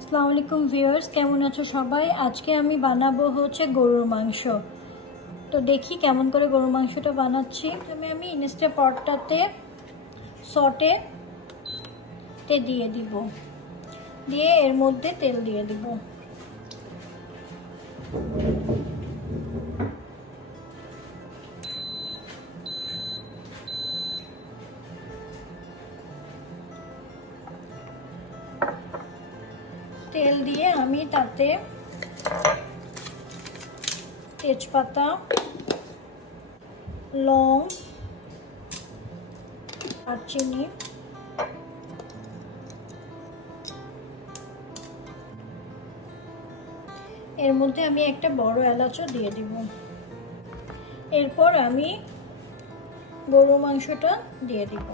আসসালামু আলাইকুম ভিউয়ার্স, কেমন আছো সবাই? আজকে আমি বানাবো হচ্ছে গরুর মাংস। তো দেখি কেমন করে গরুর মাংসটা বানাচ্ছি। আমি ইনস্ট্যান্ট পটটাতে সটে দিয়ে দিব, দিয়ে এর মধ্যে তেল দিয়ে দিব। তেল দিয়ে আমি তাতে তেজপাতা, লং, দারচিনি, এর মধ্যে আমি একটা বড় এলাচও দিয়ে দিব। এরপর আমি গরুর মাংসটা দিয়ে দিব।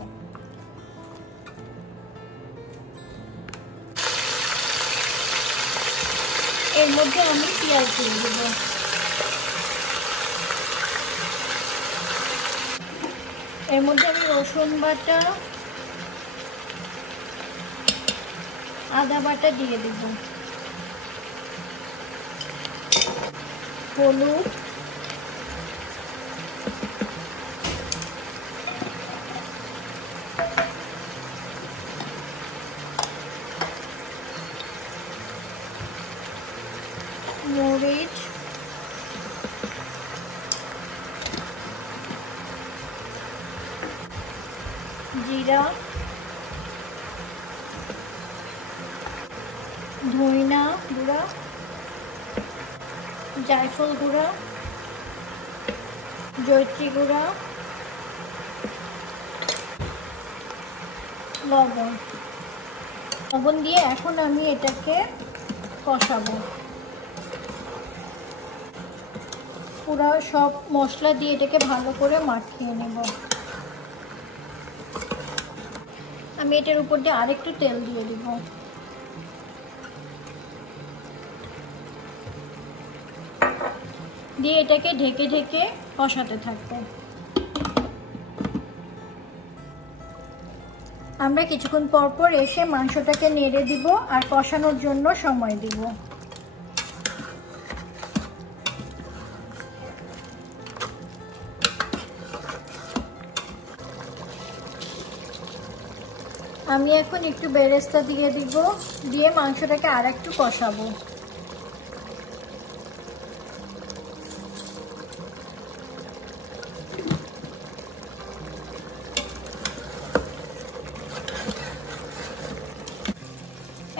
এর মধ্যে আমি পেঁয়াজ দিয়ে দিব। এর মধ্যে আমি রসুন বাটা, আদা বাটা দিয়ে দিব, হলুদ, মরিচ, জিরা, ধনিয়া গুঁড়া, জায়ফল গুঁড়া, জয়ত্রী গুঁড়া, লবণ দিয়ে এখন আমি এটাকে কষাবো। পুরো সব মশলা দিয়ে এটাকে ভালো করে মাখিয়ে নেব। আমি এটার উপর দিয়ে আরেকটু তেল দিয়ে দিব। দিয়ে এটাকে ঢেকে ঢেকে কষাতে থাকবো। আমরা কিছুক্ষণ পর পর এসে মাংসটাকে নেড়ে দিব আর কষানোর জন্য সময় দিব। আমি এখন একটু বেরেস্তা দিয়ে দিব, দিয়ে মাংসটাকে আর একটু কষাবো।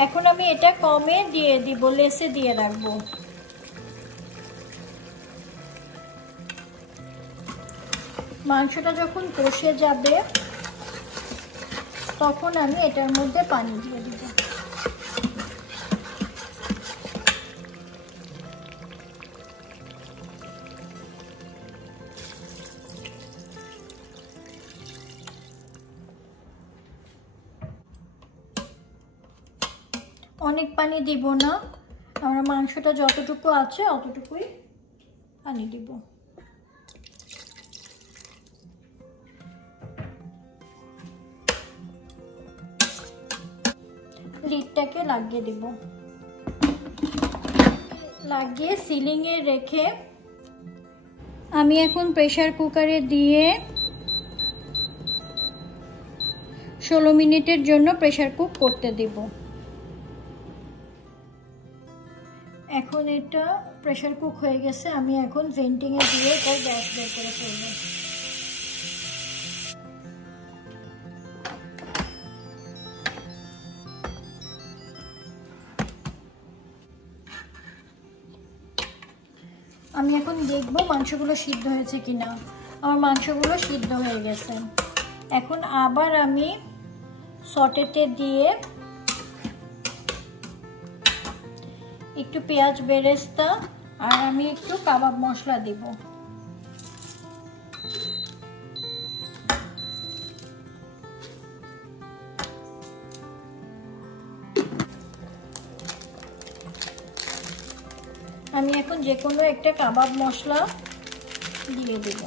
এখন আমি এটা কমে দিয়ে দিব, লেসে দিয়ে রাখবো। মাংসটা যখন কষে যাবে তখন আমি এটার মধ্যে পানি দিয়ে দিব। অনেক পানি দিব না, আমরা মাংসটা যতটুকু আছে অতটুকুই পানি দিব। লিডটাকে লাগিয়ে দিব, লাগিয়ে সিলিংয়ে রেখে আমি এখন প্রেসার কুকারে দিয়ে 16 মিনিটের জন্য প্রেসার কুক করতে দিব। এখন এটা প্রেসার কুক হয়ে গেছে, আমি এখন ভেন্টিংয়ে দিয়ে এটার গ্যাস বের করে ফেলবো। আমি এখন দেখবো মাংসগুলো সিদ্ধ হয়েছে কিনা। আমার মাংসগুলো সিদ্ধ হয়ে গেছে। এখন আবার আমি সটেতে দিয়ে একটু পেঁয়াজ বেরেস্তা আর আমি একটু কাবাব মশলা দিব। আমি এখন যে কোনো একটা কাবাব মশলা দিয়ে দেব।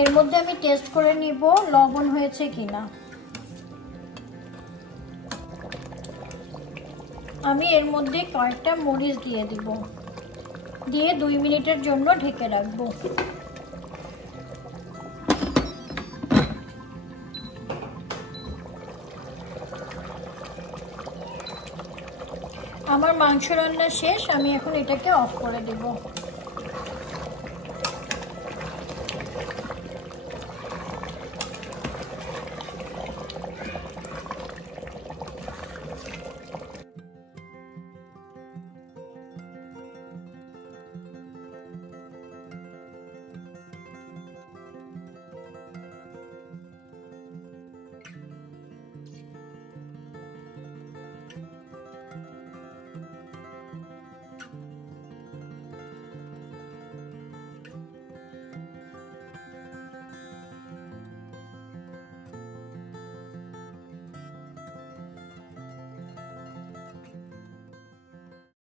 এর মধ্যে আমি টেস্ট করে নিব লবণ হয়েছে কিনা। আমি এর মধ্যে কয়েকটা মরিচ দিয়ে দিব, দিয়ে 2 মিনিটের জন্য ঢেকে রাখবো। আমার মাংস রান্না শেষ, আমি এখন এটাকে অফ করে দেব।